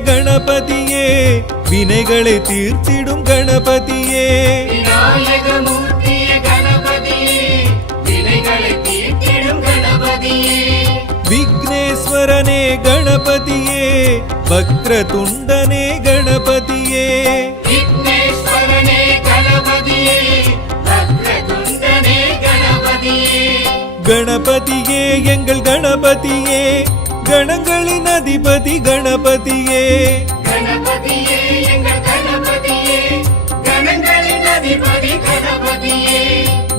கணபதியே வினைகளை தீர்த்திடும் கணபதியே விக்னேஸ்வரனே கணபதியே வக்ரதுண்டனே கணபதியே கணபதியே எங்கள் கணபதியே கணங்களின் அதிபதி கணபதியே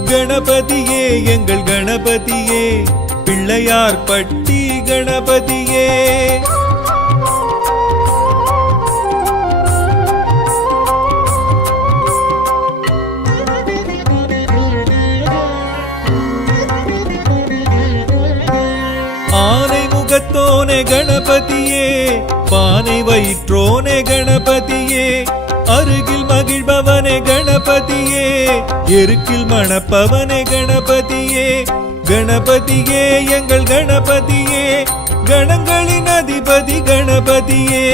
கணபதியே எங்கள் கணபதியே பிள்ளையார் பட்டி கணபதியே ஆனை முகத்தோனே கணபதியே பானை வயிற்றோனே கணபதியே அருகில் மகிழ்பவனே கணபதியே எருக்கில் மணப்பவனே கணபதியே கணபதியே எங்கள் கணபதியே கணங்களின் அதிபதி கணபதியே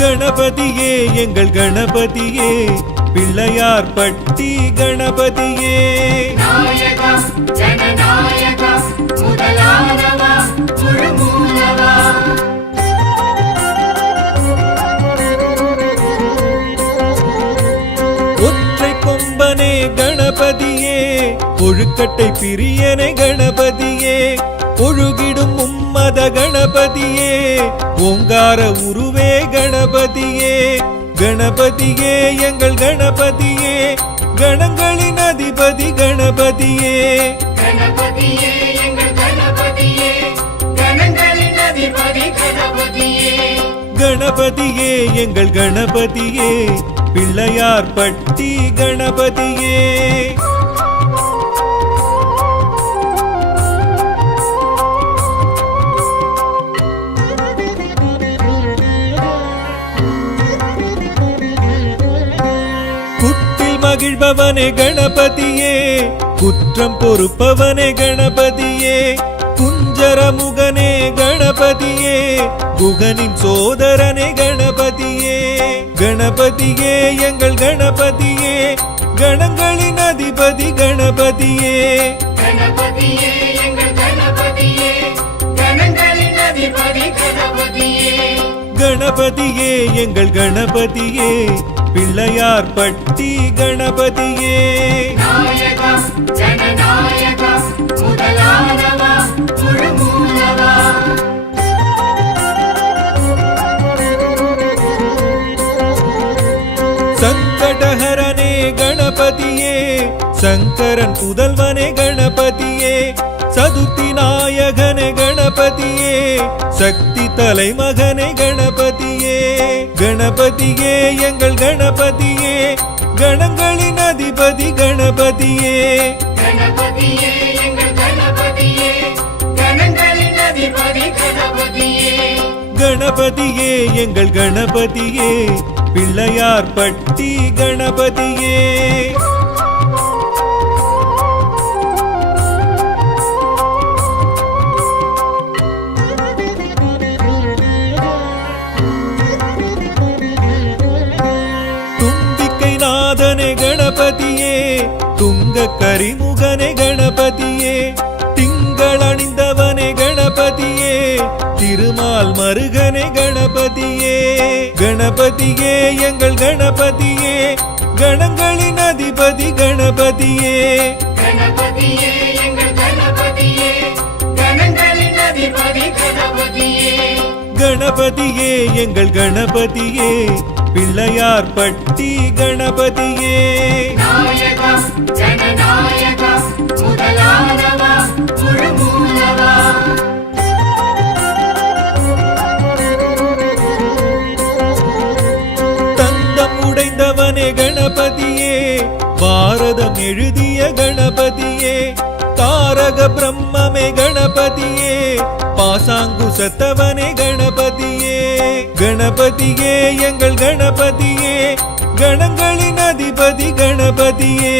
கணபதியே எங்கள் கணபதியே பிள்ளையார் பட்டி கணபதியே ஒற்றை கொம்பனே கணபதியே ஒழுக்கட்டை பிரியனே கணபதியே ஒழுகிடும் மும்மத கணபதியே ஓங்கார உருவே கணபதியே கணபதியே எங்கள் கணபதியே கணங்களின் அதிபதி கணபதியே கணபதியே எங்கள் கணபதியே பிள்ளையார் பட்டி கணபதியே மகிழ்பவனே கணபதியே குற்றம் பொறுப்பவனே கணபதியே குஞ்சரமுகனே கணபதியே குகனின் சோதரனே கணபதியே கணபதியே எங்கள் கணபதியே கணங்களின் அதிபதி கணபதியே கணபதியே எங்கள் கணபதியே பிள்ளையார் பட்டி கணபதியே சங்கடஹரனே கணபதியே சங்கரன் புதல்வனே கணபதியே சதுர்த்தி நாயகனே கணபதியே சக்தி தலைமகனே கணபதியே கணபதியே எங்கள் கணபதியே கணங்களின் அதிபதி கணபதியே கணபதியே எங்கள் கணபதியே பிள்ளையார் பட்டி கணபதியே கணபதியே துங்க கரிமுகனே கணபதியே திங்கள் அணிந்தவனே கணபதியே திருமால் மருகனே கணபதியே கணபதியே எங்கள் கணபதியே கணங்களின் அதிபதி கணபதியே கணபதியே எங்கள் கணபதியே பிள்ளையார் பட்டி கணபதியே தந்தம் உடைந்தவனே கணபதியே பாரதம் எழுதிய கணபதியே தாரக பிரம்மமே கணபதியே பாசாங்குசத்தவனே கணபதியே கணபதியே எங்கள் கணபதியே கணங்களின் அதிபதி கணபதியே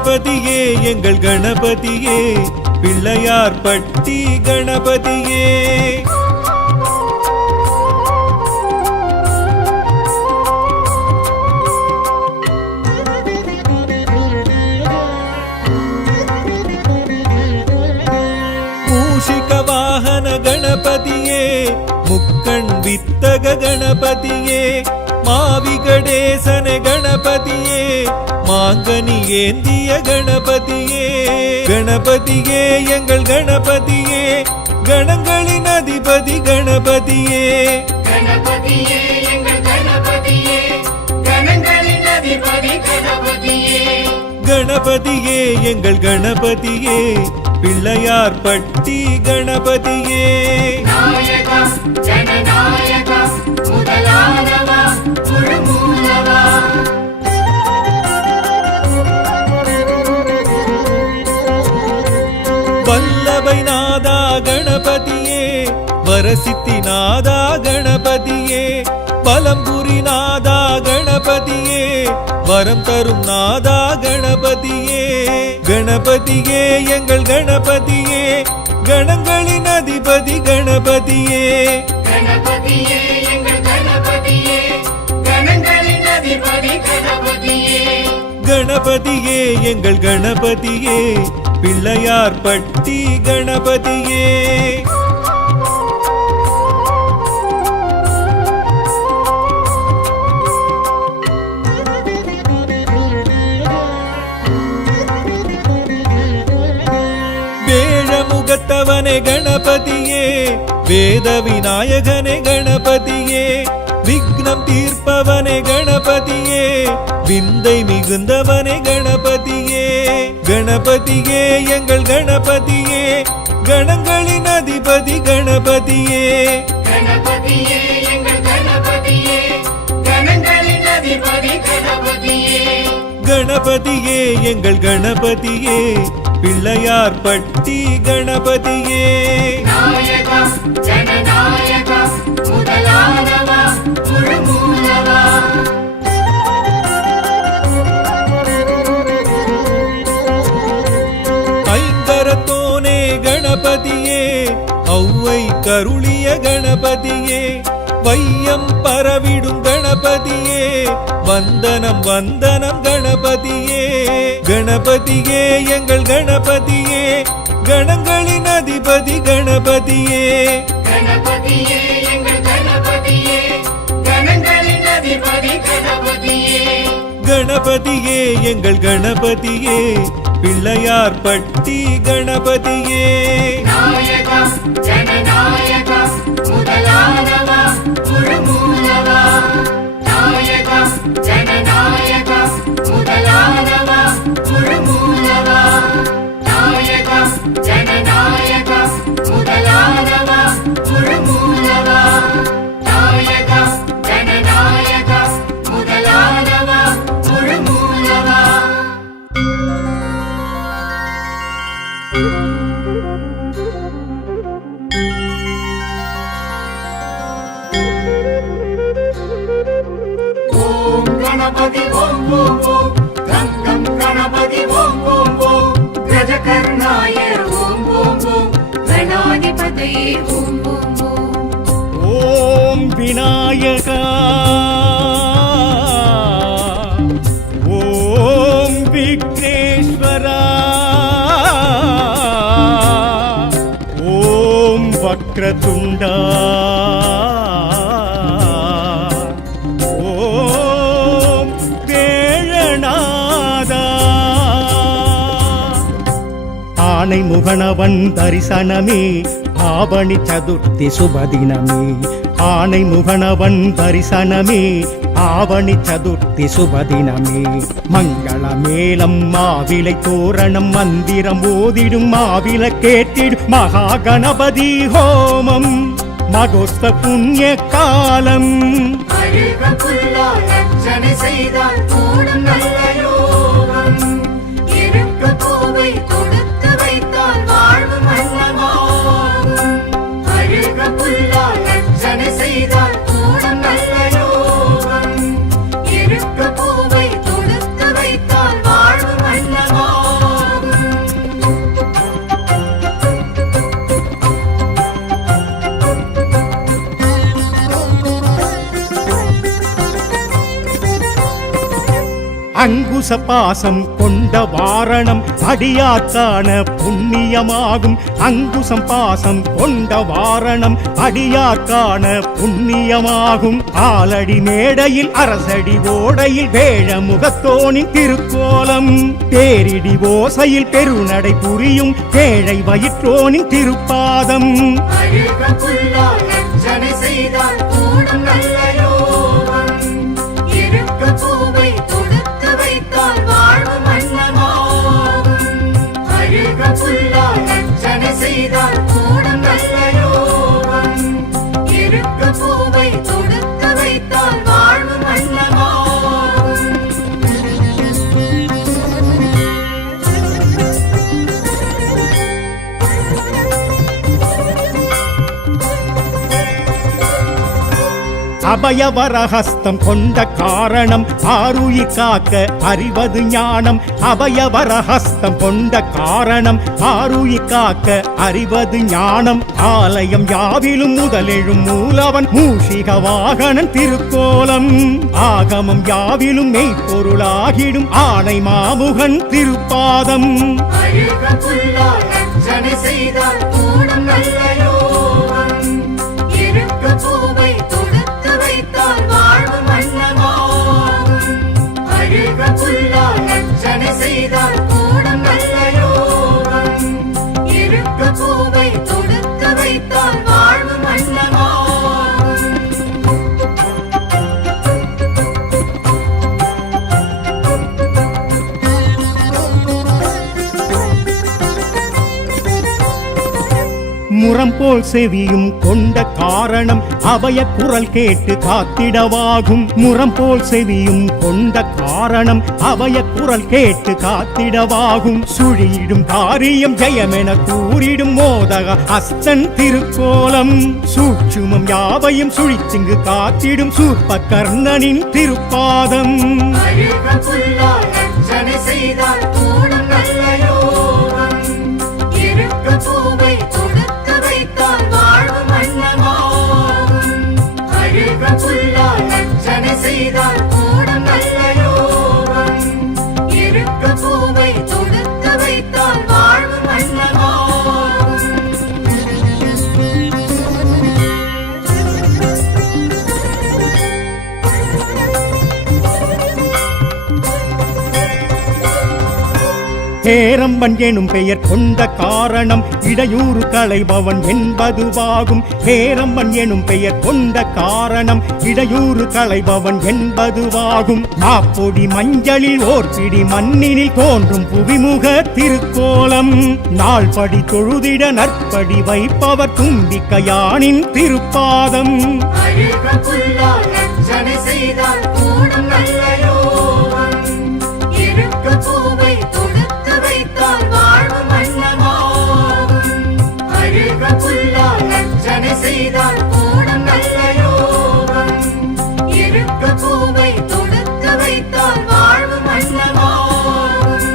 கணபதியே எங்கள் கணபதியே பிள்ளையார் பட்டி கணபதியே மூஷிக வாகன கணபதியே முக்கண் வித்தக கணபதியே மாவிகடேசன கணபதியே மாங்கனி ஏந்திய கணபதியே கணபதியே எங்கள் கணபதியே கணங்களின் அதிபதி கணபதியே கணபதியே எங்கள் கணபதியே கணங்களின் அதிபதி கணபதியே கணபதியே எங்கள் கணபதியே பிள்ளையார் பட்டி கணபதியே நாயகா ஜனநாயகா முதலானவா முழுமூலவா வல்லவை நாதா கணபதியே வரசித்தி நாதா கணபதியே பலம்புரி நாதா கணபதியே வரம் தரும் நாதா கணபதியே கணபதியே எங்கள் கணபதியே கணங்களின் அதிபதி கணபதியே கணபதியே எங்கள் கணபதியே கணங்களின் அதிபதி கணபதியே கணபதியே எங்கள் கணபதியே பிள்ளையார் பட்டி கணபதியே வேழமுகத்தவனே கணபதியே வேத விநாயகனே கணபதியே விக்னம் தீர்ப்பவனே கணபதியே விந்தை மிகுந்தவனே கணபதியே கணபதியே எங்கள் கணபதியே கணங்களின் அதிபதி கணபதியே கணபதியே எங்கள் கணபதியே கணங்களின் அதிபதி கணபதியே கணபதியே எங்கள் கணபதியே பிள்ளையார் பட்டி கணபதியே நாயகா ஜனநாயகா முதலானவா முழுமூலவா ஐங்கரத்தோனே கணபதியே ஔவை கருளிய கணபதியே வையம் பரவிடும் கணபதியே வந்தனம் வந்தனம் கணபதியே கணபதியே எங்கள் கணபதியே கணங்களின் அதிபதி கணபதியே கணபதியே எங்கள் கணபதியே கணங்களின் அதிபதி கணபதியே கணபதியே எங்கள் கணபதியே பிள்ளையார் பட்டி கணபதியே நாயகா ஜனநாயகா முதலானவா முழுமூலவா நாயகா ஜனநாயகா முதலானவா முழுமூலவா நாயகா ஜனநாயகா முதலானவா முழுமூலவா நாயகா ஜனநாயகா முதலானவா முழுமூலவா ஓம் கணபதி ஓம் ஓம் ஓம் கங்கம் கணபதி ஓம் ஓம் ஓம் கஜகர்ணாய ஓம் ஓம் ஓம் கணாதிபதியே ஓம் ஓம் ஓம் ஓம் விநாயகா ஓம் விக்னேஸ்வரா ஓம் வக்ரதுண்டா ஓம் வேழநாதா ஆனை முகனவன் தரிசனமே ஆவணி சதுர்த்தி சுபதினமே ஆனை முகனவன் தரிசனமே ஆவணி சதுர்த்தி சுபதினமே மங்கள மேளம் மாவிலை தோரணம் மந்திரம் ஓதிடும் மாவில கேட்டிடும் மகா கணபதி ஹோமம் மகோஸ்த புண்ணிய காலம் அழுக புல்லால் அர்ச்சனை செய்தால் கூடும் நல்ல யோகம் இருக்க பூவை கொடுத்து வைத்தால் வாழ்வு மன்னமாகும் அழுக புல்லால் அர்ச்சனை செய்தால் கூடும் நல்ல யோகம் இருக்க பூவை கொடுத்து வைத்தால் வாழ்வு மன்னமாகும் அங்குச பாசம் கொண்ட வாரணம் அடியார்க்கான புண்ணியமாகும். அங்குசம் பாசம் கொண்ட வாரணம் அடியார்க்கான புண்ணியமாகும். ஆலடி மேடையில் அரசடி ஓடையில் வேழ முகத்தோனின் திருக்கோலம். பேரிடி ஓசையில் பெருநடை புரியும் ஏழை வயிற்றோனின் திருப்பாதம். அழுக புல்லால் அர்ச்சனை செய்தால் கூடும் நல்ல யோகம். இருக்க பூவை தொடுத்து வைத்தால் வாழ்வு மன்னமாகும். அழுக புல்லால் அர்ச்சனை செய்தால் கூடும் நல்ல யோகம். இருக்க பூவை தொடுத்து வைத்தால் வாழ்வு மன்னமாகும். அபயவரஹஸ்தம் கொண்ட காரணம் ஆருயிர் காக்க அறிவது ஞானம். அபயவரஹஸ்தம் கொண்ட காரணம் ஆருயிர் காக்க அறிவது ஞானம். ஆலயம் யாவிலும் முதலெழும் மூலவன் மூஷிக வாகனன் திருக்கோலம். ஆகமம் யாவிலும் மெய்ப்பொருளாகிடும் ஆணை மாமுகன் திருப்பாதம். அழுக புல்லால் அர்ச்சனை செய்தால் கூடும் நல்ல யோகம். இருக்க பூவை தொடுத்து வைத்தால் வாழ்வு மன்னமாகும். அழுக புல்லால் அர்ச்சனை செய்தால் கூடும் நல்ல யோகம். இருக்க பூவை தொடுத்து வைத்தால் வாழ்வு மன்னமாகும். முரம் போல் செவியும் கொண்ட காரணம் அபய குரல் கேட்டு காத்திடவாகும். முரம் போல் செவியும் கொண்ட காரணம் அபய குரல் கேட்டு காத்திடவாகும். சுழியிடும் காரியம் ஜெயமென கூறிடும் மோதக அஸ்தன் திருக்கோலம். சூட்சுமம் யாவையும் சுழிச்சிங்கு காத்திடும் சூர்ப கர்ணனின் திருப்பாதம். அழுக புல்லால் அர்ச்சனை செய்தால் கூடும் நல்ல யோகம். இருக்க பூவை தொடுத்து வைத்தால் வாழ்வு மன்னமாகும். அழுக புல்லால் அர்ச்சனை செய்தால் கூடும் நல்ல யோகம். இருக்க பூவை தொடுத்து வைத்தால் வாழ்வு மன்னமாகும். ஹேரம்பன் எனும் பெயர் கொண்ட காரணம் இடையூறு களைபவன் என்பதுவாகும். ஹேரம்பன் எனும் பெயர் கொண்ட காரணம் இடையூறு களைபவன் என்பதுவாகும். மாப்பொடி மஞ்சளில் ஓர் பிடி மண்ணினில் தோன்றும் புவிமுக திருக்கோலம். நாள்படி தொழுதிட நற்படி வைப்பவர் தும்பிக்கையானின் திருப்பாதம். அழுக புல்லால் அர்ச்சனை செய்தால் கூடும் நல்ல யோகம். இருக்க பூவை தொடுத்து வைத்தால் வாழ்வு மன்னமாகும். அழுக புல்லால் அர்ச்சனை செய்தால் கூடும் நல்ல யோகம். இருக்க பூவை தொடுத்து வைத்தால் வாழ்வு மன்னமாகும்.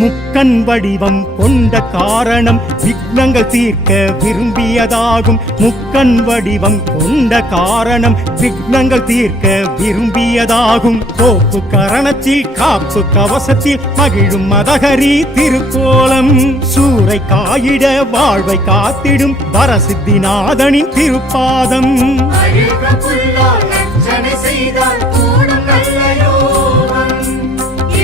முக்கண் வடிவம் கொண்ட காரணம் விக்னங்கள் தீர்க்க விரும்பியதாகும். முக்கண் வடிவம் கொண்ட காரணம் விக்னங்கள் தீர்க்க விரும்பியதாகும். தோப்பு கரணத்தில் காப்பு கவசத்தில் மகிழும் மதகரி திருக்கோலம். சூறை காயிட வாழ்வை காத்திடும் வரசித்திநாதனின் திருப்பாதம். அழுக புல்லால் அர்ச்சனை செய்தால் கூடும் நல்ல யோகம்.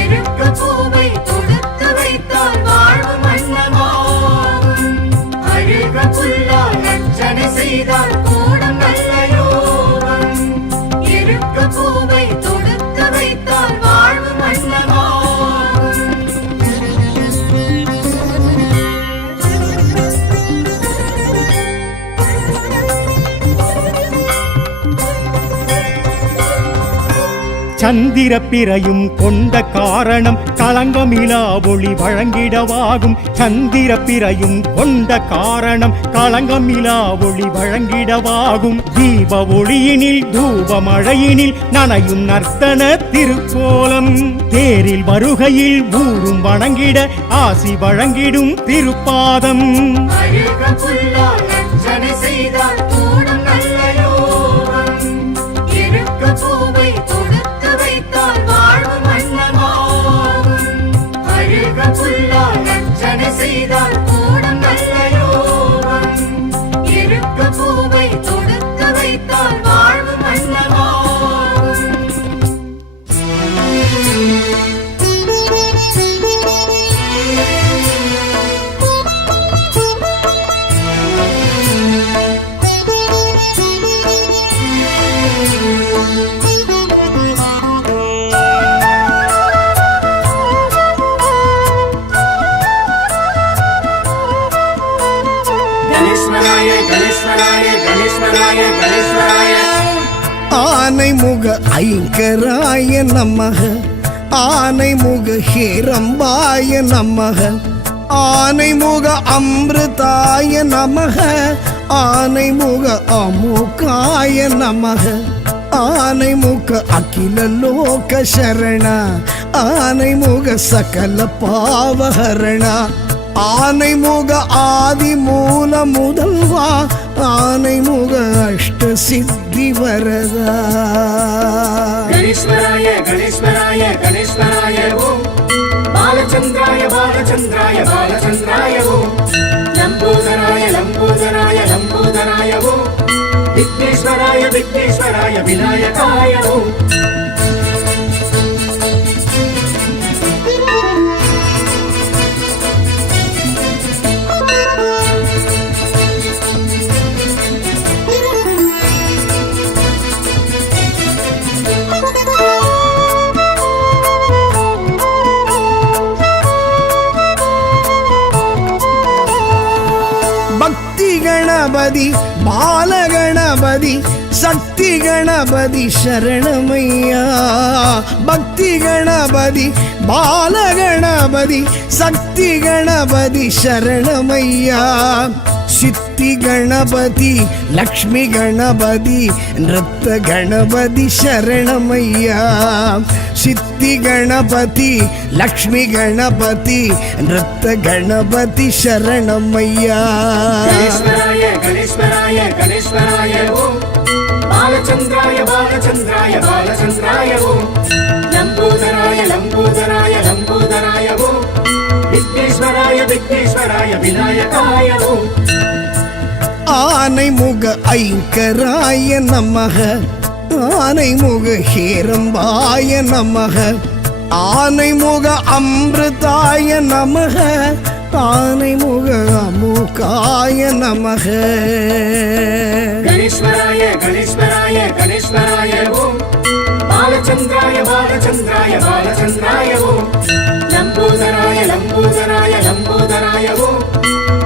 இருக்க பூவை தொடுத்து வைத்தால் வாழ்வு மன்னமாகும். அழுக புல்லால் அர்ச்சனை செய்தால் கூடும் நல்ல யோகம். இருக்க பூவை தொடுத்து வைத்தால் வாழ்வு மன்னமாகும். சந்திர பிறையும் கொண்ட காரணம் களங்கமிலா ஒளி வழங்கிடவாகும். சந்திர பிறையும் கொண்ட காரணம் களங்கமிலா ஒளி வழங்கிடவாகும். தீப ஒளியினில் தூப மழையினில் நனையும் நர்த்தன திருக்கோலம். தேரில் வருகையில் ஊரும் வணங்கிட ஆசி வழங்கிடும் திருப்பாதம். அழுக புல்லால் அர்ச்சனை செய்தால் கூடும் நல்ல யோகம். இருக்க பூவை தொடுத்து வைத்தால் வாழ்வு மன்னமாகும். அழுக புல்லால் அர்ச்சனை செய்தால் கூடும் நல்ல யோகம். இருக்க பூவை தொடுத்து வைத்தால் வாழ்வு மன்னமாகும். கணேஸ்வராய கணேஸ்வராய கணேஸ்வராய கணேஸ்வராய. ஆனைமுக ஐங்கராய நமக. ஆனைமுக ஹேரம்பாய நமக. ஆனைமுக அமிர்தாய நமக. ஆனைமுக அமுகாய நமக. ஆனைமுக அகில லோக சரண. ஆனைமுக சகல பாவஹரண. ஆனைமுக ஆதி மூல முதல்வா. ஆனைமுக அஷ்ட சித்தி வரதா. கணேஸ்வராய கணேஸ்வராய கணேஸ்வராய ஓம். பாலச்சந்திராய பாலச்சந்திராய பாலச்சந்திராய ஓம். லம்போதராய லம்போதராய லம்போதராய ஓம். விக்னேஸ்வராய விக்னேஸ்வராய விநாயகாய ஓம். பக்தி கணபதி பாலகணபதி சக்தி கணபதி சரணமையா. பக்தி கணபதி பாலகணபதி சக்தி கணபதி சரணமையா. சித்தி கணபதி லக்ஷ்மி கணபதி நிருத்த கணபதி சரணமையா. சித்தி கணபதி லக்ஷ்மி கணபதி நிருத்த கணபதி சரணமையா. கணேஸ்வராய கணேஸ்வராய கணேஸ்வராய ஓம். பாலச்சந்திராய பாலச்சந்திராய பாலச்சந்திராய ஓம். லம்போதராய லம்போதராய லம்போதராய ஓம். விக்னேஸ்வராய விக்னேஸ்வராய விநாயகாய ஓம். ஆனைமுக ஐங்கராய நமக. ஆனைமுக ஹேரம்பாய நமக. ஆனைமுக அமிர்தாய நமக. ஆனைமுக அமுகாய நமக. கணேஸ்வராய கணேஸ்வராய கணேஸ்வராய ஓம். பாலச்சந்திராய பாலச்சந்திராய பாலச்சந்திராய ஓம். லம்போதராய லம்போதராய லம்போதராய ஓம்.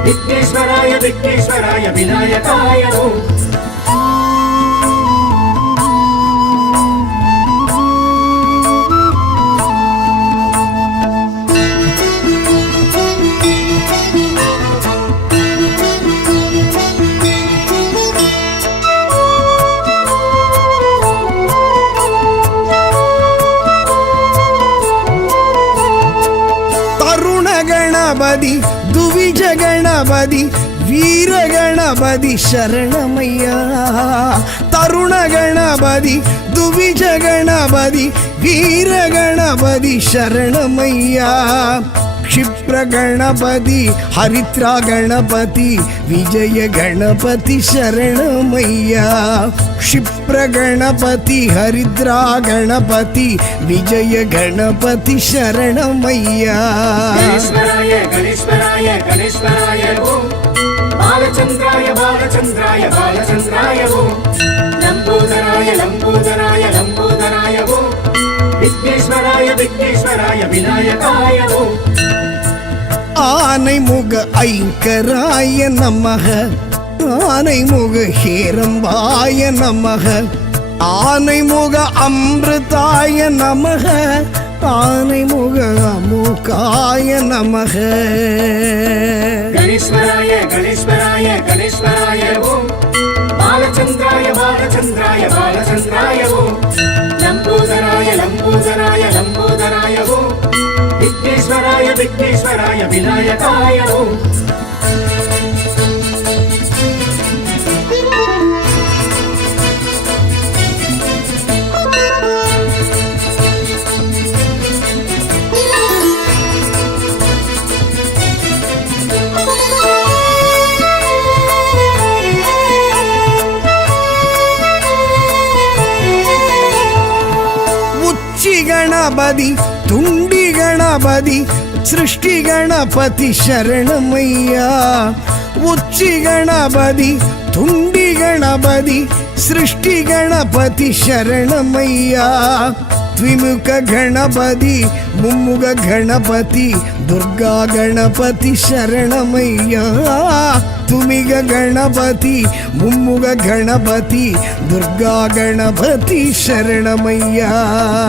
விக்னேஸ்வராய விக்னேஸ்வராய விநாயகாய ஓம். தருண கணபதி துவிஜ கணபதி வீர கணபதி சரணமையா. தருண கணபதி துவிஜ கணபதி வீர கணபதி சரணமையா. क्षिप्र गणपति हरिद्रा गणपति विजय गणपति शरणमय्या. क्षिप्र गणपति हरिद्रा गणपति विजय गणपति शरणमय्या. गणेश्वराय गणेश्वराय गणेश्वराय ओम. बालचंद्राय बालचंद्राय बालचंद्राय ओम. लंबोदराय लंबोदराय लंबोदराय ओम. विघ्नेश्वराय विघ्नेश्वराय विनायकाय ओम. ஆனைமுக ஐங்கராய நமக. ஆனைமுக ஹேரம்பாய நமக. ஆனைமுக அமிர்தாய நமக ஆனைமுக அமுகாய நமக கணேஸ்வராய கணேஸ்வராய கணேஸ்வராய ஓம் பாலச்சந்திராய பாலச்சந்திராய பாலச்சந்திராய ஓம் லம்போதராய லம்போதராய லம்போதராய ஓம் விக்னேஸ்வராய விக்னேஸ்வராய விநாயகாய ஓம் गणपति तुंडी गणपति सृष्टि गणपति शरणमय्या उच्ची गणपति तुंडी गणपति सृष्टि गणपति शरणमय्या द्विमुख गणपति मुम्मुख गणपति दुर्गा गणपति शरणमय्या तुमिग गणपति मुम्मुख गणपति दुर्गा गणपति शरणमय्या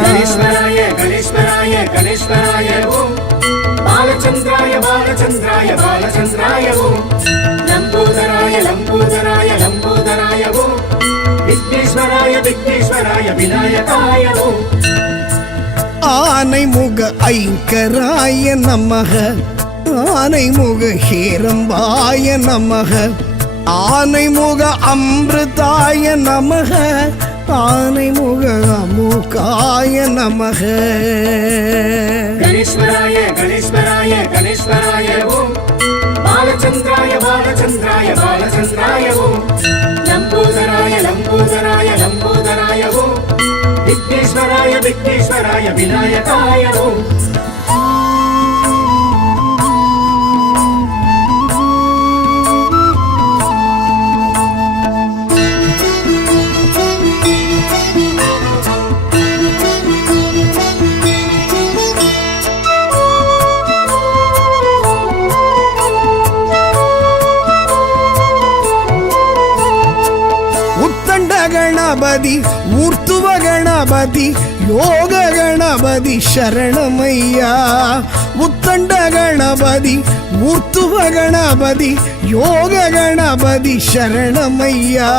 गणेश्वराय गणेश्वराय गणेश्वराय ओम बालचंद्राय बालचंद्राय बालचंद्राय ओम लंबोदराय लंबोदराय लंबोदराय ओम विघ्नेश्वराय विघ्नेश्वराय विनायकाय ओम आनैमुख ऐंकराय नमः आनैमुख हेरम्बाय नमः आनैमुख अमृताय नमः आनैमुख अमुकाय नमः गणेश्वराय गणेश्वराय गणेश्वराय ओम बालचंद्राय बालचंद्राय बालचंद्राय ओम लंबोदराय लंबोदराय लंबोदराय ओम विघ्नेश्वराय विघ्नेश्वराय विनायकाय ओम गणपति ऊर्ध्व गणपति योग गणपति शरणमय्या उत्तंड गणपति ऊर्ध्व गणपति योग गणपति शरणमय्या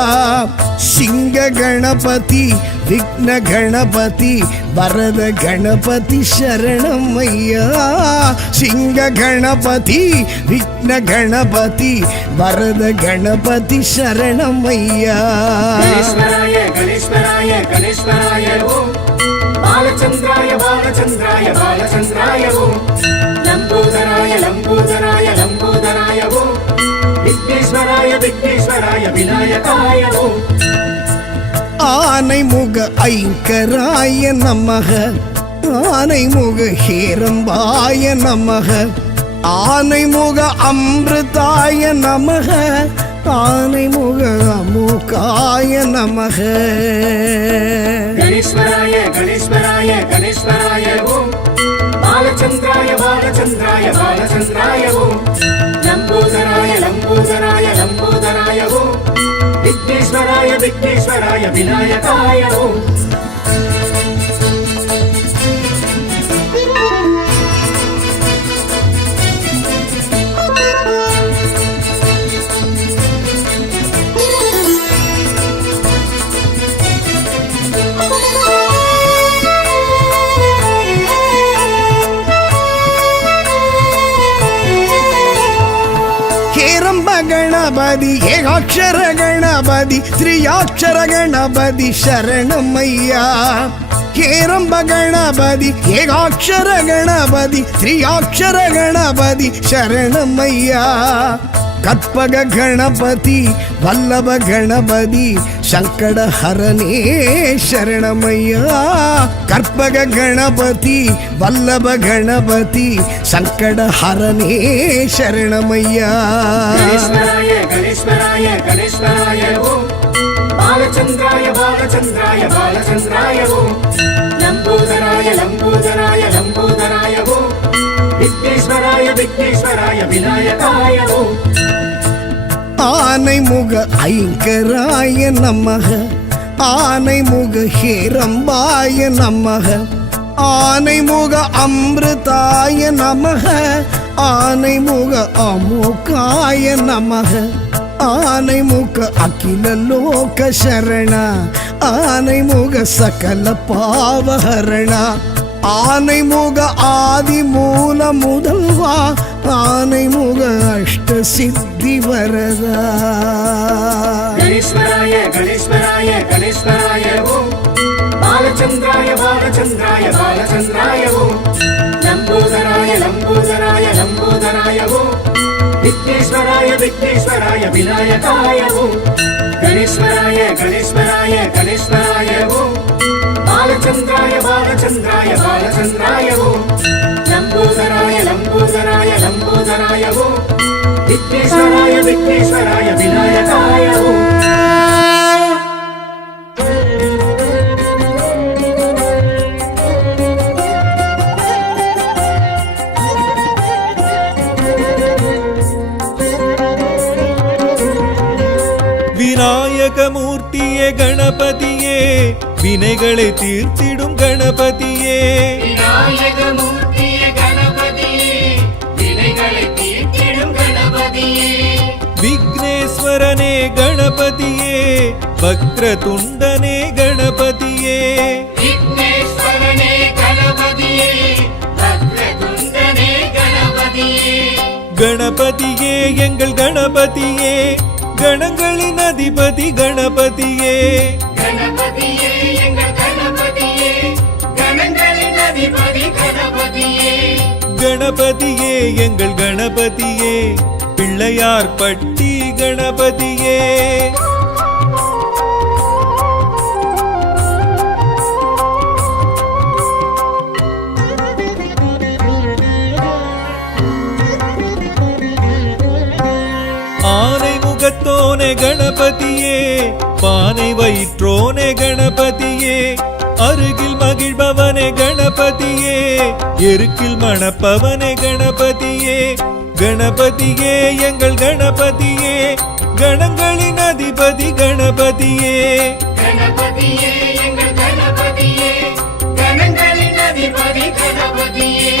सिंह गणपति विघ्न गणपति वरद गणपति शरणमय्या सिंह गणपति विघ्न गणपति वरद गणपति शरणमय्या गणेश्वराय गणेश्वराय गणेश्वराय ओम बालचंद्राय बालचंद्राय बालचंद्राय ओम लंबोदराय लंबोदराय लंबोदराय ओम विघ्नेश्वराय विघ्नेश्वराय विनायकाय ओम आनैमुख ऐंकराय नमः आनैमुख हेरम्बाय नमः आनैमुख अमृताय नमः आनैमुख अमुकाय नमः गणेश्वराय गणेश्वराय गणेश्वराय ओम बालचंद्राय बालचंद्राय बालचंद्राय ओम लंबोदराय लंबोदराय लंबोदराय ओम विघ्नेश्वराय विघ्नेश्वराय विनायकाय ओम गणपति एकाक्षर गणपति त्रियाक्षर गणपति शरणमय्या हेरंब गणपति एकाक्षर गणपति त्रियाक्षर गणपति शरणमय्या कत्पग गणपति वल्लभ गणपति संकट हरणे शरणमय्या कर्पग गणपति वल्लभ गणपति संकट हरणे शरणमय्या गणेश्वराय गणेश्वराय गणेश्वराय ओम बालचंद्राय बालचंद्राय बालचंद्राय ओम लंबोदराय लंबोदराय लंबोदराय ओम विघ्नेश्वराय विघ्नेश्वराय विनायकाय ओम आनैमुख ऐंकराय नमः ஆனைமுக ஹேரம்பாய நமக ஆனைமுக அமிர்தாய நமக ஆனைமுக அமுகாய நமக ஆனைமுக அகில லோக சரண ஆனைமுக சகல பாவஹரண ஆனைமுக ஆதி மூல முதல்வா ஆனைமுக அஷ்ட சித்தி வரதா गणेश्वराय गणेश्वराय गणेश्वराय ओम बालचंद्राय बालचंद्राय बालचंद्राय ओम लंबोदराय लंबोदराय लंबोदराय ओम विघ्नेश्वराय विघ्नेश्वराय विनायकाय ओम गणेश्वराय गणेश्वराय गणेश्वराय ओम बालचंद्राय बालचंद्राय बालचंद्राय ओम लंबोदराय लंबोदराय लंबोदराय ओम विघ्नेश्वराय विघ्नेश्वराय विनायकाय ओम விநாயகமூர்த்தியே கணபதியே வினைகளை தீர்த்திடும் கணபதியே விநாயகமூர்த்தியே கணபதியே வினைகளை தீர்த்திடும் கணபதியே விக்னேஸ்வரனே கணபதியே வக்ரதுண்டனே கணபதியே விக்னேஸ்வரனே கணபதியே வக்ரதுண்டனே கணபதியே கணபதியே எங்கள் கணபதியே கணங்களின் அதிபதி கணபதியே கணபதியே எங்கள் கணபதியே கணங்களின் அதிபதி கணபதியே கணபதியே எங்கள் கணபதியே பிள்ளையார் பட்டி கணபதியே ஆனை முகத்தோனே கணபதியே பானை வயிற்றோனே கணபதியே அருகில் மகிழ்பவனே கணபதியே எருக்கில் மணப்பவனே கணபதியே கணபதியே எங்கள் கணபதியே கணங்களின் அதிபதி கணபதியே கணபதியே எங்கள் கணபதியே கணங்களின் அதிபதி கணபதியே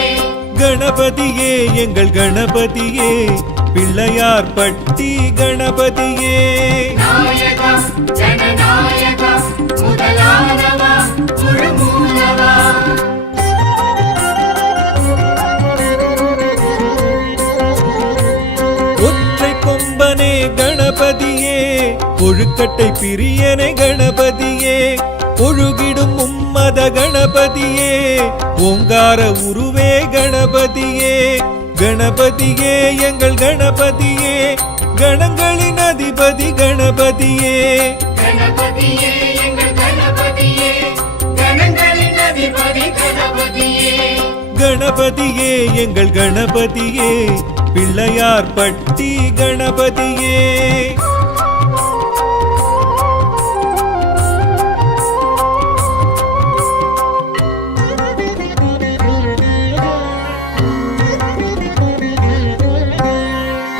கணபதியே எங்கள் கணபதியே பிள்ளையார் பட்டி கணபதியே நாயகா ஜனநாயகா முதலானவா முழுமூலவா ஒற்றை கொம்பனே கணபதியே கொழுக்கட்டை பிரியனே கணபதியே ஒழுகிடும் மும்மத கணபதியே ஓங்கார உருவே கணபதியே கணபதியே எங்கள் கணபதியே கணங்களின் அதிபதி கணபதியே கணபதியே எங்கள் கணபதியே கணங்களின் அதிபதி கணபதியே கணபதியே எங்கள் கணபதியே பிள்ளையார் பட்டி கணபதியே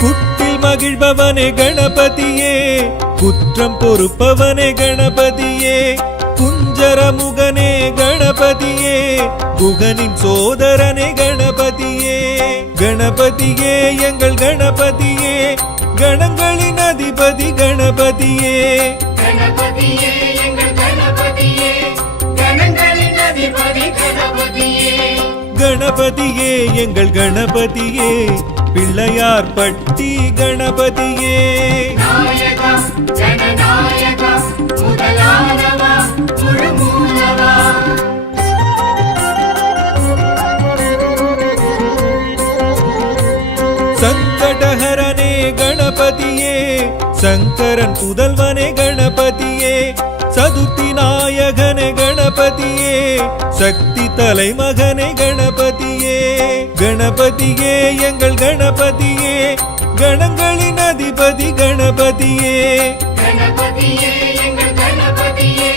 குட்டில் மகிழ்பவனே கணபதியே குற்றம் பொறுப்பவனே கணபதியே குஞ்சரமுகனே கணபதியே குகனின் சோதரனே கணபதியே கணபதியே எங்கள் கணபதியே கணங்களின் அதிபதி கணபதியே கணபதியே எங்கள் கணபதியே கணங்களின் அதிபதி கணபதியே கணபதியே எங்கள் கணபதியே பிள்ளையார் பட்டி கணபதியே நாயகா ஜனநாயகா முதலானவா முழுமூலவா சங்கடஹரனே கணபதியே சங்கரன் புதல்வனே கணபதியே சதுர்த்தி நாயகனே கணபதியே சக்தி தலைமகனே கணபதியே கணபதியே எங்கள் கணபதியே கணங்களின் அதிபதி கணபதியே கணபதியே எங்கள் கணபதியே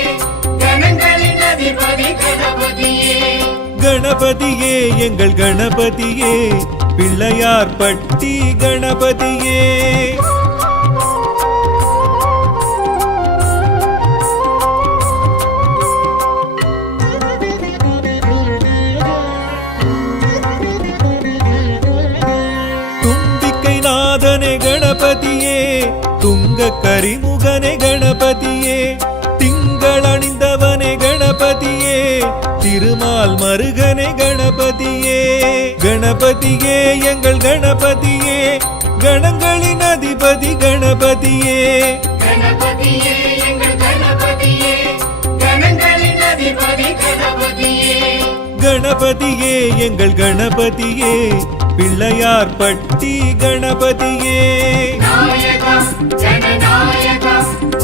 கணங்களின் அதிபதி கணபதியே கணபதியே எங்கள் கணபதியே பிள்ளையார் பட்டி கணபதியே துங்க கரிமுகனே கணபதியே திங்கள் அணிந்தவனே கணபதியே திருமால் மருகனே கணபதியே கணபதியே எங்கள் கணபதியே கணங்களின் அதிபதி கணபதியே கணபதியே எங்கள் கணபதியே கணங்களின் அதிபதி கணபதியே கணபதியே எங்கள் கணபதியே பிள்ளையார் பட்டி கணபதியே நாயகா ஜனநாயகா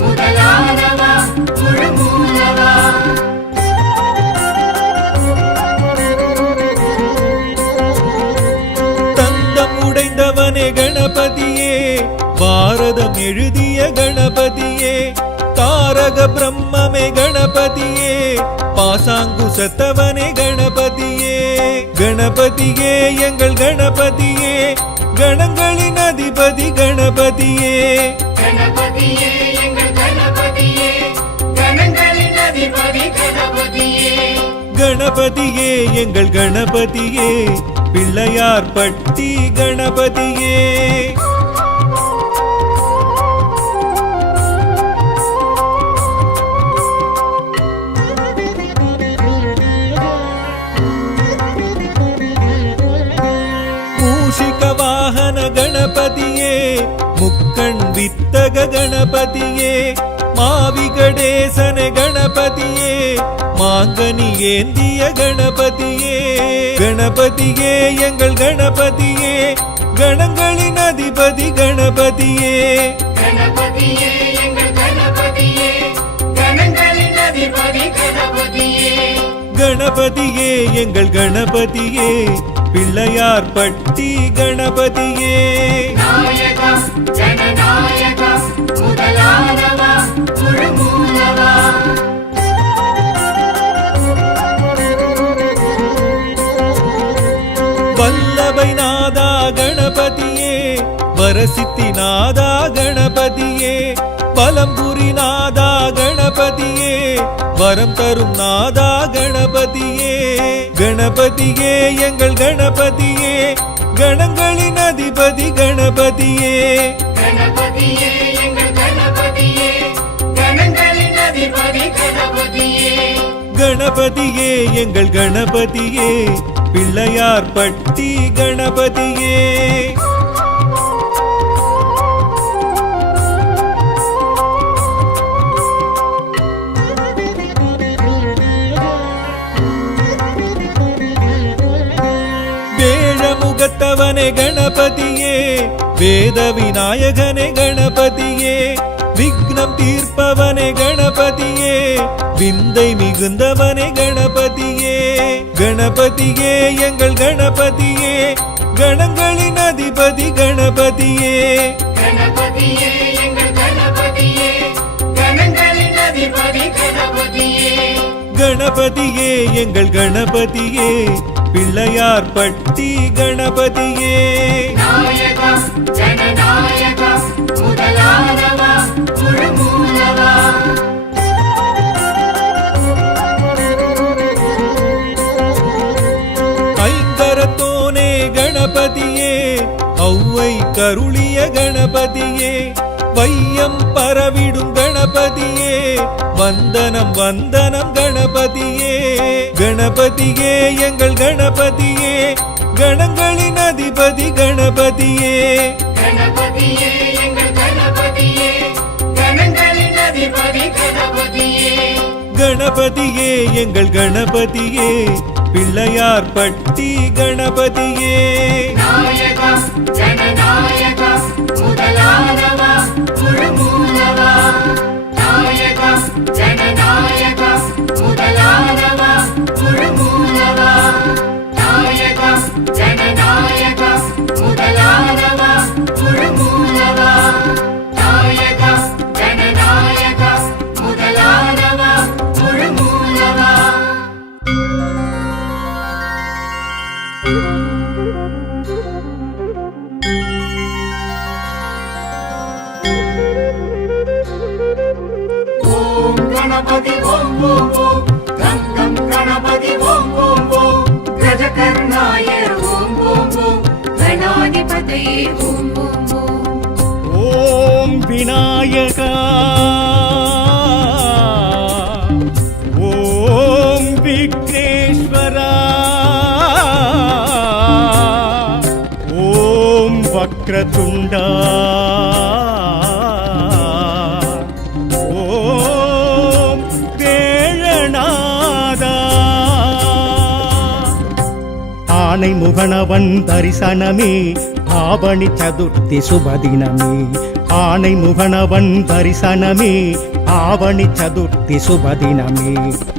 முதலானவா முழுமூலவா தந்தம் உடைந்தவனே கணபதியே பாரதம் எழுதிய கணபதியே தாரக பிரம்மமே கணபதியே பாசாங்குசத்தவனே கணபதியே கணபதியே எங்கள் கணபதியே கணங்களின் அதிபதி கணபதியே கணபதியே எங்கள் கணபதியே கணங்களின் அதிபதி கணபதியே கணபதியே எங்கள் கணபதியே பிள்ளையார் பட்டி கணபதியே மூஷிக வாகன கணபதியே முக்கண் வித்தக கணபதியே மாவிகடேசன கணபதியே மாங்கனி ஏந்திய கணபதியே கணபதியே எங்கள் கணபதியே கணங்களின் அதிபதி கணபதியே கணபதியே எங்கள் கணபதியே கணங்களின் அதிபதி கணபதியே கணபதியே எங்கள் கணபதியே பிள்ளையார் பட்டி கணபதியே நாயகா ஜனநாயகா முதலானவா முழுமூலவா வல்லபை நாதா கணபதியே வரசித்தி நாதா கணபதியே பலம்புரி நாதா கணபதியே வரம் தரும் நாதா கணபதியே கணபதியே எங்கள் கணபதியே கணங்களின் அதிபதி கணபதியே கணபதியே எங்கள் கணபதியே கணங்களின் அதிபதி கணபதியே கணபதியே எங்கள் கணபதியே பிள்ளையார் பட்டி கணபதியே வேழமுகத்தவனே கணபதியே வேத விநாயகனே கணபதியே விக்னம் தீர்ப்பவனே கணபதியே விந்தை மிகுந்தவனே கணபதியே கணபதியே எங்கள் கணபதியே கணங்களின் அதிபதி கணபதியே கணபதியே எங்கள் கணபதியே கணங்களின் அதிபதி கணபதியே கணபதியே எங்கள் கணபதியே பிள்ளையார் பட்டி கணபதியே நாயகா ஜனநாயகா முதலானவா முழுமூலவா ஐங்கரத்தோனே கணபதியே ஔவை கருளிய கணபதியே வையம் பரவிடும் கணபதியே வந்தனம் வந்தனம் கணபதியே கணபதியே எங்கள் கணபதியே கணங்களின் அதிபதி கணபதியே கணபதியே எங்கள் கணபதியே கணங்களின் அதிபதி கணபதியே கணபதியே எங்கள் கணபதியே பிள்ளையார் பட்டி கணபதியே நாயகா ஜனநாயகா முதலானவா முழுமூலவா நாயகா ஜனநாயகா முதலானவா முழுமூலவா நாயகா ஜனநாயகா முதலானவா முழுமூலவா நாயகா ஜனநாயகா முதலானவா முழுமூலவா ஓம் கணபதி ஓம் ஓம் ஓம் கங்கம் கணபதி ஓம் ஓம் ஓம் கஜகர்ணாய ஓம் ஓம் ஓம் கணாதிபதியே ஓம் ஓம் ஓம் விநாயகா ஓம் விக்னேஸ்வரா ஓம் வக்ரதுண்டா ஓம் வேழநாதா ஆனை முகனவன் தரிசனமே ஆவணி சதுர்த்தி சுபதினமே ஆனை முகனவன் தரிசனமே ஆவணி சதுர்த்தி சுபதினமே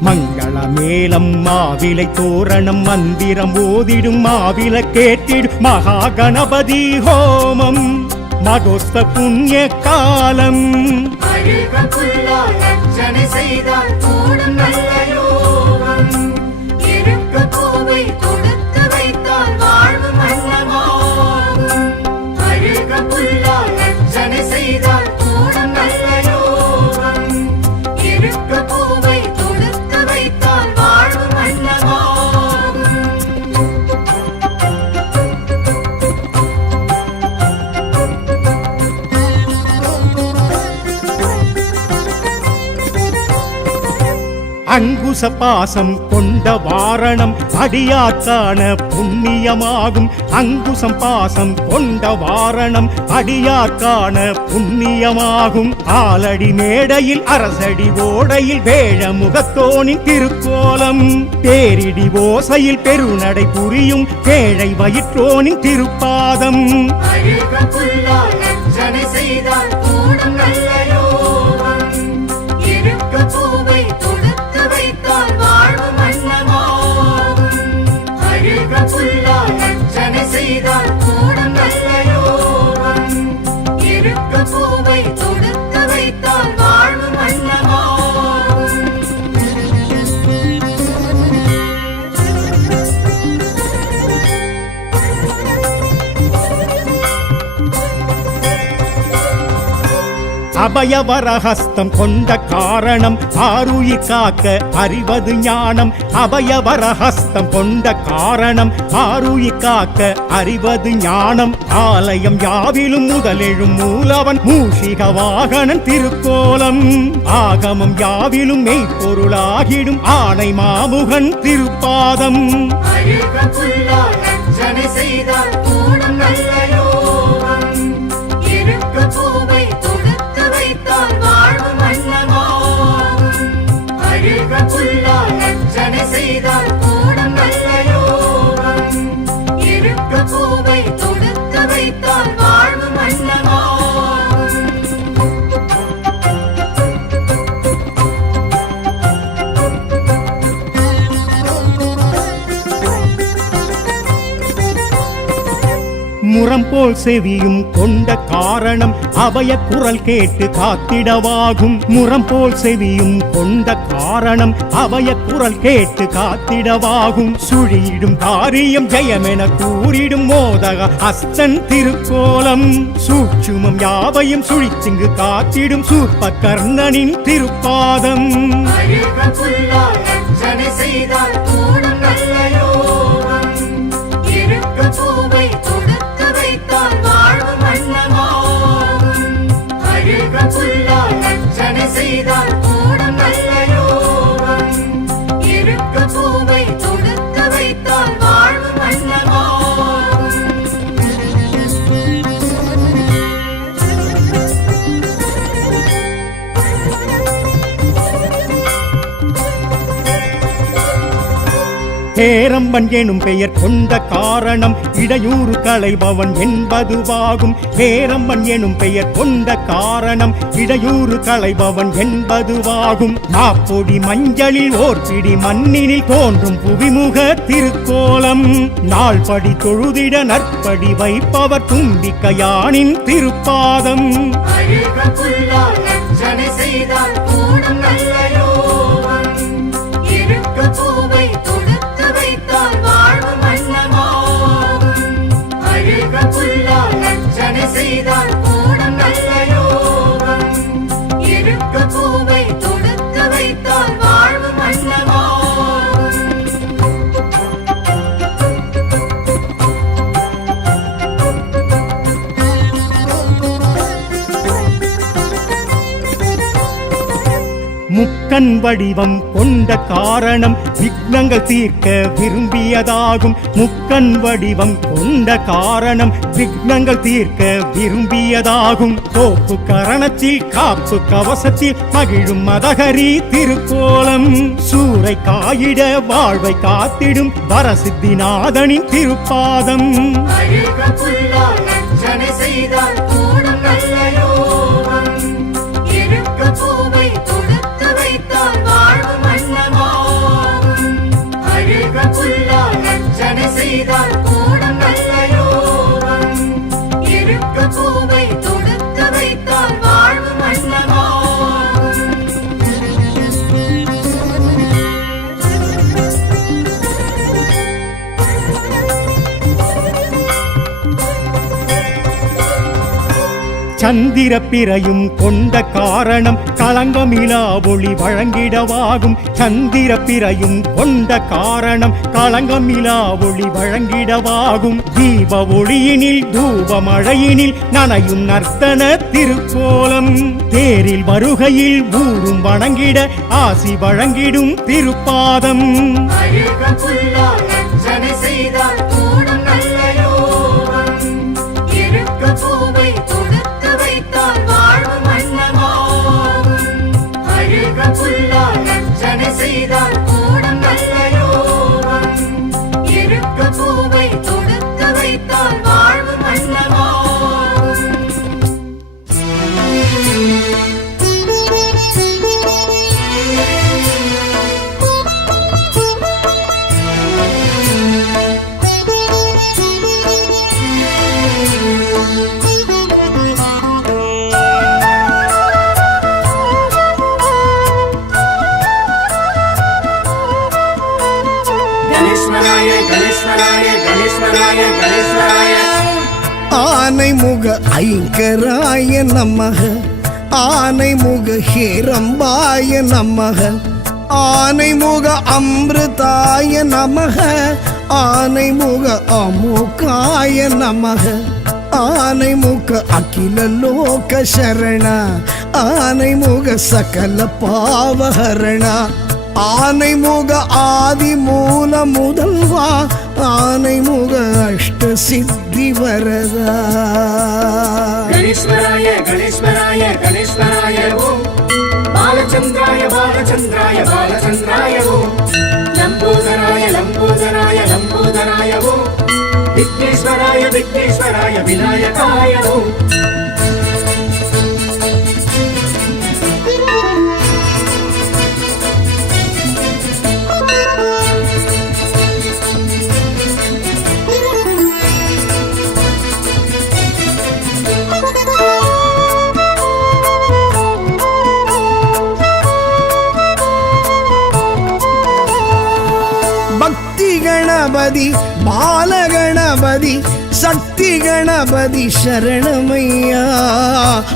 மங்கள மேளம் மாவிலை தோரணம் மந்திரம் ஓதிடும் மாவில கேட்டிடும் மகா கணபதி ஹோமம் மகோஸ்த புண்ணிய காலம் அழுக புல்லால் அர்ச்சனை செய்தால் கூடும் நல்ல யோகம் இருக்க பூவை கொடுத்து வைத்தால் வாழ்வு மன்னமாகும் அழுக புல்லால் அர்ச்சனை செய்தால் கூடும் நல்ல யோகம் இருக்க பூவை கொடுத்து வைத்தால் வாழ்வு மன்னமாகும் அங்குச பாசம் கொண்ட வாரணம் அடியார்க்கான புண்ணியமாகும் அங்குசம் பாசம் கொண்ட வாரணம் அடியார்க்கான புண்ணியமாகும் ஆலடி மேடையில் அரசடி ஓடையில் வேழமுகத்தோனின் திருக்கோலம் பேரிடி ஓசையில் பெருநடை புரியும் கேழை வயிற்றோனின் திருப்பாதம் அழுக புல்லால் அர்ச்சனை செய்தால் கூடும் நல்ல யோகம் இருக்க பூவை கொடுத்து வைத்தால் வாழ்வு மன்னமாகும் அழுக புல்லால் அர்ச்சனை செய்தால் கூடும் நல்ல யோகம் இருக்க பூவை கொடுத்து வைத்தால் வாழ்வு மன்னமாகும் அபயவரஹஸ்தம் கொண்ட காரணம் ஆருயிர் காக்க அறிவது ஞானம் அபயவரஹஸ்தம் கொண்ட காரணம் ஆருயிர் காக்க அறிவது ஞானம் ஆலயம் யாவிலும் முதலெழும் மூலவன் மூஷிக வாகனன் திருக்கோலம் ஆகமம் யாவிலும் மெய்ப்பொருளாகிடும் ஆணை மாமுகன் திருப்பாதம் அழுக புல்லால் அர்ச்சனை செய்தால் கூடும் நல்ல யோகம் இருக்க பூவை கொடுத்து வைத்தால் வாழ்வு மன்னமாகும் அழுக புல்லால் அர்ச்சனை செய்தால் கூடும் நல்ல யோகம் இருக்க பூவை கொடுத்து வைத்தால் வாழ்வு மன்னமாகும் முரம் போல் செவியும் கொண்ட காரணம் அபய குரல் கேட்டு காத்திடவாகும் முரம் போல் செவியும் கொண்ட காரணம் அபய குரல் கேட்டு காத்திடவாகும் சுழியிடும் காரியம் ஜெயமென கூறிடும் மோதக அஸ்தன் திருக்கோலம் சூட்சுமம் யாவையும் சுழித்திங்கு காத்திடும் சூர்ப கர்ணனின் திருப்பாதம் அழுக புல்லால் அர்ச்சனை செய்தால் கூடும் நல்ல யோகம் இருக்க பூவை கொடுத்து வைத்தால் வாழ்வு மன்னமாகும் அழுக புல்லால் அர்ச்சனை செய்தால் கூடும் நல்ல யோகம் இருக்க பூவை கொடுத்து வைத்தால் வாழ்வு மன்னமாகும் பேரம்பன் எனும் பெயர் கொண்ட காரணம் இடையூறு களைபவன் என்பதுவாகும் பேரம்பன் எனும் பெயர் கொண்ட காரணம் இடையூறு களைபவன் என்பதுவாகும் மாப்பொடி மஞ்சளில் ஓர் பிடி மண்ணினில் தோன்றும் புவிமுக திருக்கோலம் நாள்படி தொழுதிட நற்படி வைப்பவர் தும்பிக்கையானின் திருப்பாதம் அழுக புல்லால் அர்ச்சனை செய்தால் கூடும் நல்ல யோகம் இருக்க பூவை கொடுத்து வைத்தால் வாழ்வு மன்னமாகும் அழுக புல்லால் அர்ச்சனை செய்தால் கூடும் நல்ல யோகம் இருக்க பூவை கொடுத்து வைத்தால் வாழ்வு மன்னமாகும் முக்கண் வடிவம் கொண்ட காரணம் விக்னங்கள் தீர்க்க விரும்பியதாகும். முக்கண் வடிவம் கொண்ட காரணம் விக்னங்கள் தீர்க்க விரும்பியதாகும். கோப்பு கரணத்தில் காப்பு கவசத்தில் மகிழும் மதகரி திருக்கோலம். சூறை காயிட வாழ்வை காத்திடும் வரசித்திநாதனின் திருப்பாதம். அழுக புல்லால் அர்ச்சனை செய்தால் கூடும் நல்ல யோகம். இருக்க பூவை தொடுத்து வைத்தால் வாழ்வு மன்னமாகும். அழுக புல்லால் அர்ச்சனை செய்தால் கூடும் நல்ல யோகம். இருக்க பூவை தொடுத்து வைத்தால் வாழ்வு மன்னமாகும். சந்திர பிறையும் கொண்ட காரணம் களங்கமிலா ஒளி வழங்கிடவாகும். சந்திர பிறையும் கொண்ட காரணம் களங்கமிலா ஒளி வழங்கிடவாகும். தீப ஒளியினில் தூப மழையினில் நனையும் நர்த்தன திருக்கோலம். தேரில் வருகையில் ஊரும் வணங்கிட ஆசி வழங்கிடும் திருப்பாதம். அழுக புல்லால் அர்ச்சனை செய்தால் கூடும் நல்ல யோகம். இருக்க பூவை தொடுத்து வைத்தால் வாழ்வு மன்னமாகும். அழுக புல்லால் அர்ச்சனை செய்தால் கூடும் நல்ல யோகம். இருக்க பூவை தொடுத்து வைத்தால் வாழ்வு மன்னமாகும். கணேஸ்வராய கணேஸ்வராய கணேஸ்வராய கணேஸ்வராய. ஆனைமுக ஐங்கராய நமக. ஆனைமுக ஹேரம்பாய நமக. ஆனைமுக அமிர்தாய நமக. ஆனைமுக அமுகாய நமக. ஆனைமுக அகில லோக சரண. ஆனைமுக சகல பாவஹரண. ஆனைமுக ஆதி மூல முதல்வா. ஆனைமுக அஷ்ட சித்தி வரதா. கணேஸ்வராய கணேஸ்வராய கணேஸ்வராய ஓம். பாலச்சந்திராய பாலச்சந்திராய பாலச்சந்திராய ஓம். லம்போதராய லம்போதராய லம்போதராய ஓம். விக்னேஸ்வராய விக்னேஸ்வராய விநாயகாய ஓம். பக்தி கணபதி பாலகணபதி சக்தி கணபதி சரணமையா.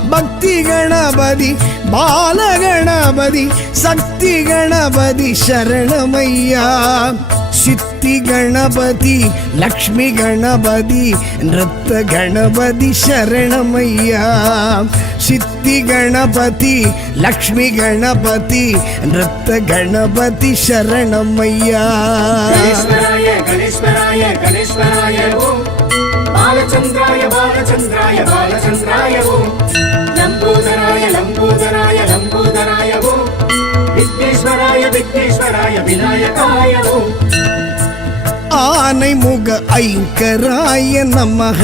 பக்தி கணபதி பாலகணபதி சக்தி கணபதி சரணமையா. சித்தி கணபதி லக்ஷ்மி கணபதி நிருத்த கணபதி சரணமையா. சித்தி கணபதி லக்ஷ்மி கணபதி நிருத்த கணபதி சரணமையா. கணேஸ்வராய கணேஸ்வராய கணேஸ்வராய ஓம். பாலச்சந்திராய பாலச்சந்திராய பாலச்சந்திராய ஓம். லம்போதராய லம்போதராய லம்போதராய ஓம். விக்னேஸ்வராய விக்னேஸ்வராய விநாயகாய ஓம். ஆனைமுக ஐங்கராய நமக.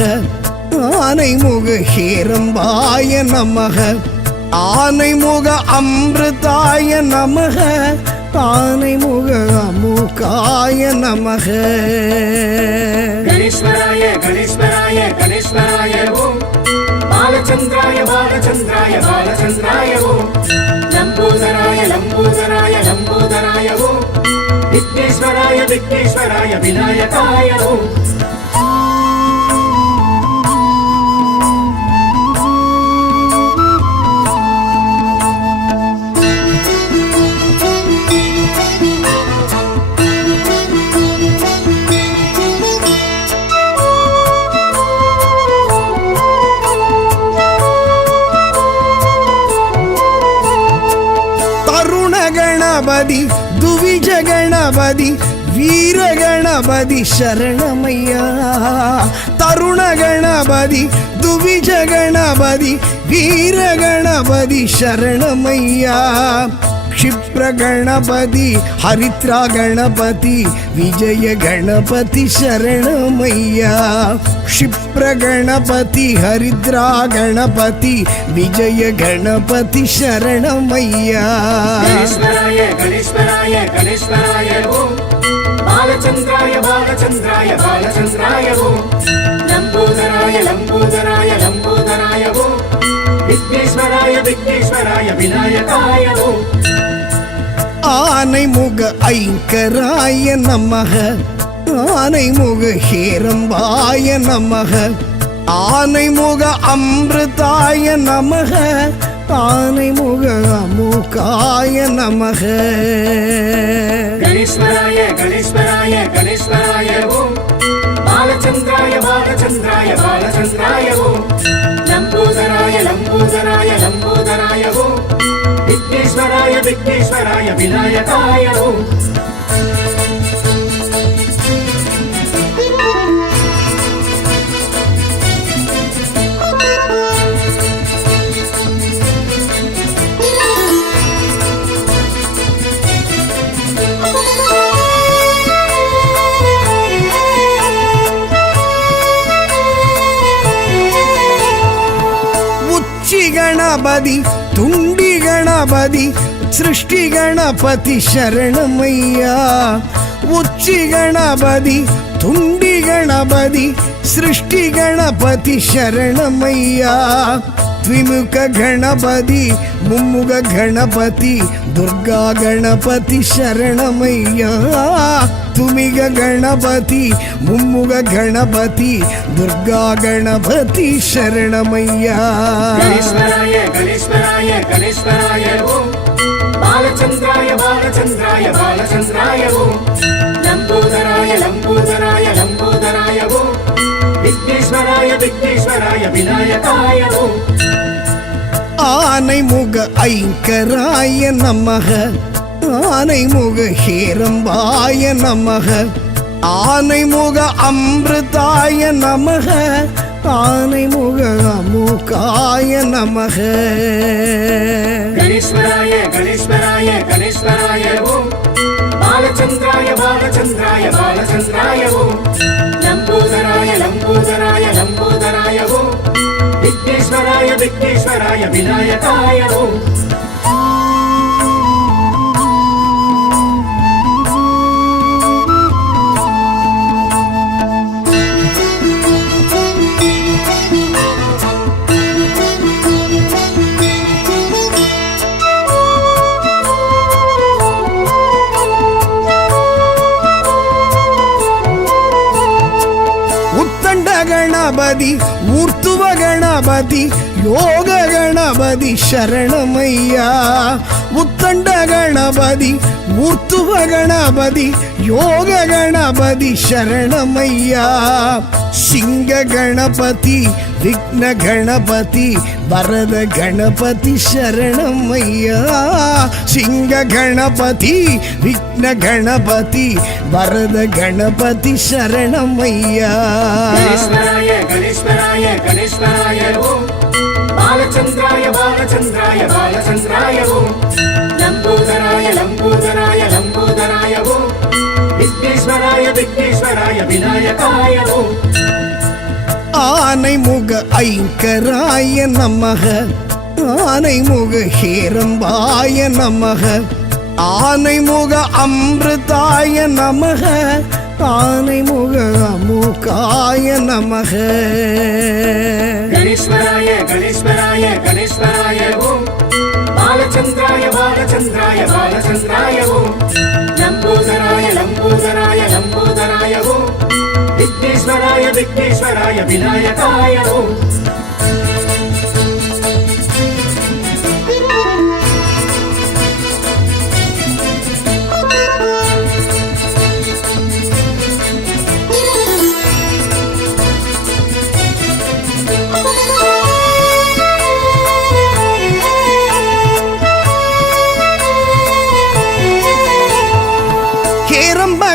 ஆனைமுக ஹேரம்பாய நமக. ஆனைமுக அமிர்தாய நமக. ஆனைமுக அமுகாய நமக. கணேஸ்வராய கணேஸ்வராய கணேஸ்வராய ஓம். பாலச்சந்திராய பாலச்சந்திராய பாலச்சந்திராய ஓம். லம்போதராய லம்போதராய லம்போதராய ஓம். விக்னேஸ்வராய விக்னேஸ்வராய விநாயகாய ஓம். ಗಣಪತಿ ದುವಿಜ ಗಣಪತಿ ವೀರ ಗಣಪತಿ ಶರಣಮಯ್ಯ ತರುಣ ಗಣಪತಿ ದುವಿಜ ಗಣಪತಿ ವೀರ ಗಣಪತಿ ಶರಣಮಯ್ಯ ಕ್ಷಿಪ್ರ ಗಣಪತಿ ಹರಿತ್ರ ಗಣಪತಿ ವಿಜಯ ಗಣಪತಿ ಶರಣಮಯ್ಯ ಕ್ಷಿಪ್ರ ಗಣಪತಿ ಹರಿದ್ರ ಗಣಪತಿ ವಿಜಯ ಗಣಪತಿ ಶರಣಮಯ್ಯ ಗಣೇಶ್ವರಾಯ ಗಣೇಶ್ವರಾಯ ಗಣೇಶ್ವರಾಯ ಓಂ ಬಾಲಚಂದ್ರಾಯ ಬಾಲಚಂದ್ರಾಯ ಬಾಲಚಂದ್ರಾಯ ಓಂ ಲಂಬೋದರಾಯ ಲಂಬೋದರಾಯ ಲಂಬೋದರಾಯ ಓಂ ವಿಘ್ನೇಶ್ವರಾಯ ವಿಘ್ನೇಶ್ವರಾಯ ವಿನಾಯಕಾಯ ಓಂ ஆனைமுக ஐங்கராய நமக ஆனைமுக ஹேரம்பாய நமக ஆனைமுக அமிர்தாய நமக ஆனைமுக அமுகாய நமக गणेश्वराय गणेश्वराय गणेश्वराय ओम बालचंद्राय बालचंद्राय बालचंद्राय ओम लंबोदराय लंबोदराय लंबोदराय ओम विघ्नेश्वराय विघ्नेश्वराय विनायकाय ओम ಗಣಪತಿ ತುಂಡಿ ಗಣಪತಿ ಸೃಷ್ಟಿ ಗಣಪತಿ ಶರಣಮಯ್ಯ ಉಚ್ಚಿ ಗಣಪತಿ ತುಂಡಿ ಗಣಪತಿ ಸೃಷ್ಟಿ ಗಣಪತಿ ಶರಣಮಯ್ಯ ದ್ವಿಮುಖ ಗಣಪತಿ ಮುಮ್ಮುಖ ಗಣಪತಿ ದುರ್ಗಾ ಗಣಪತಿ ಶರಣಮಯ್ಯ ತುಮಿಗ ಗಣಪತಿ ಮುಮ್ಮುಖ ಗಣಪತಿ ದುರ್ಗಾ ಗಣಪತಿ ಶರಣಮಯ್ಯ गणेश्वराय गणेश्वराय गणेश्वराय ओम बालचंद्राय बालचंद्राय बालचंद्राय ओम लंबोदराय लंबोदराय लंबोदराय ओम विघ्नेश्वराय विघ्नेश्वराय विनायकाय ओम ஆனைமுக ஐங்கராய நமக ஆனைமுக ஹேரம்பாய நமக ஆனைமுக அமிர்தாய நமக ஆனைமுக அமுகாய நமக गणेश्वराय गणेश्वराय गणेश्वराय ओम बालचंद्राय बालचंद्राय बालचंद्राय ओम लंबोदराय लंबोदराय लंबोदराय ओम विघ्नेश्वराय विघ्नेश्वराय विनायकाय ओम ಗಣಪತಿ ಊರ್ತುವ ಗಣಪತಿ ಯೋಗ ಗಣಪತಿ ಶರಣಮಯ್ಯ ಉತ್ತಂಡ ಗಣಪತಿ ಊರ್ತುವ ಗಣಪತಿ ಯೋಗ ಗಣಪತಿ ಶರಣಮಯ್ಯ ಸಿಂಗ ಗಣಪತಿ ವಿಘ್ನ ಗಣಪತಿ ವರದ ಗಣಪತಿ ಶರಣಮಯ್ಯ ಸಿಂಗ ಗಣಪತಿ ವಿಘ್ನ ಗಣಪತಿ ವರದ ಗಣಪತಿ ಶರಣಮಯ್ಯ गणेश्वराय गणेश्वराय गणेश्वराय ओम बालचंद्राय बालचंद्राय बालचंद्राय ओम लंबोदराय लंबोदराय लंबोदराय ओम विघ्नेश्वराय विघ्नेश्वराय विनायकाय ओम ஆனைமுக ஐங்கராய நமக ஆனைமுக ஹேரம்பாய நமக ஆனைமுக அமிர்தாய நமக ஆனைமுக அமுகாய நமக गणेश्वराय गणेश्वराय गणेश्वराय ओम बालचंद्राय बालचंद्राय बालचंद्राय ओम लंबोदराय लंबोदराय लंबोदराय ओम विघ्नेश्वराय विघ्नेश्वराय विनायकाय ओम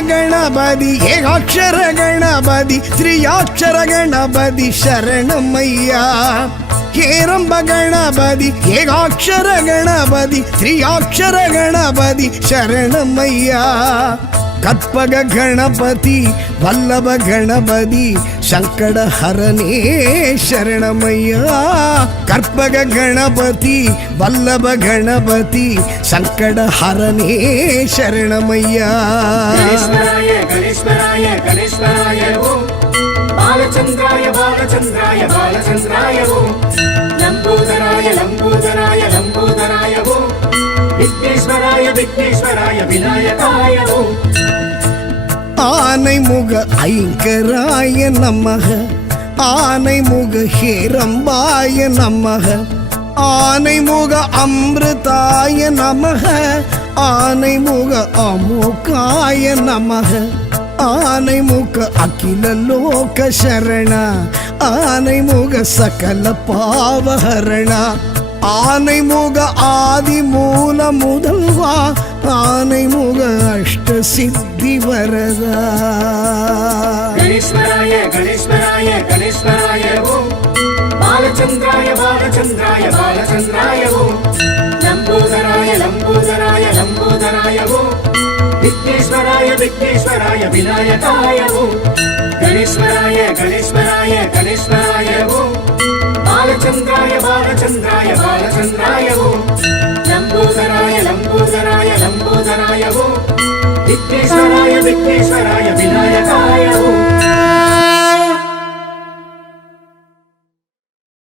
கணபதி ஏகாட்சர கணபதி திரியாட்சர கணபதி சரணமையா ஹேரம்ப கணபதி ஏகாட்சர கணபதி திரியாட்சர கணபதி சரணமையா கற்பக கணபதி வல்லப கணபதி சங்கட ஹரணே சரணமையா கற்பக கணபதி வல்லப கணபதி சங்கட ஹரணே சரணமையா கணேஸ்வராய கணேஸ்வராய கணேஸ்வராய ஓம் பாலச்சந்திராய பாலச்சந்திராய பாலச்சந்திராய ஓம் லம்போதராய லம்போதராய லம்போதராய ஓம் விக்னேஸ்வராய விக்னேஸ்வராய விநாயகாய ஓம் ஆனைமுக ஐங்கராய நமக ஆனைமுக ஹேரம்பாய நமக ஆனைமுக அமிர்தாய நமக ஆனைமுக அமுகாய நமக ஆனைமுக அகில லோக சரண ஆனைமுக சகல பாவஹரண ஆனைமுக ஆதி மூல முதல்வா ஆனைமுக அஷ்ட சித்தி வரதா கணேஸ்வராய கணேஸ்வராய கணேஸ்வராய ஓம் பாலச்சந்திராய பாலச்சந்திராய பாலச்சந்திராய ஓம் லம்போதராய லம்போதராய லம்போதராய ஓம் விக்னேஸ்வராய விக்னேஸ்வராய விநாயகாய ஓம் கணேஸ்வராய கணேஸ்வராய கணேஸ்வராய ஓம் பாலச்சந்திராய பாலச்சந்திராய பாலச்சந்திராய ஓம் லம்போதராய லம்போதராய லம்போதராய ஓம் விக்னேஸ்வராய விக்னேஸ்வராய விநாயகாய ஓம்